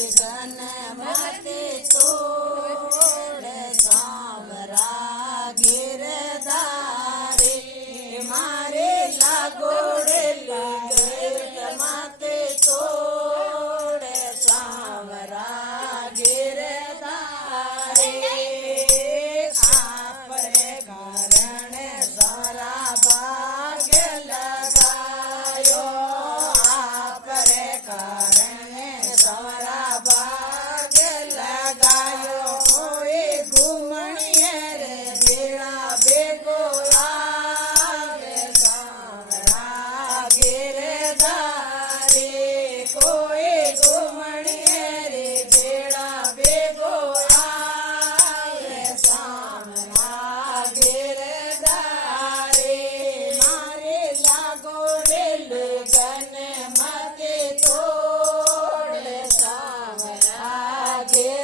gun मते तोड़ सांवरा गिरधारे मारे लागोड़ लगन मते तोड़ सांवरा गिरधारे आपरे कारण सारा भाग्य लगायो आपरे कारण सारा भाग्य लगायो कोई घूमणिए रे बेड़ा बेगो आवे सांवरा गिरधारे कोई घूमणिए रे बेड़ा बेगो आवे सांवरा गिरधारे मारे लागो रेल गन मते तोड़ सांवरा गिरधारे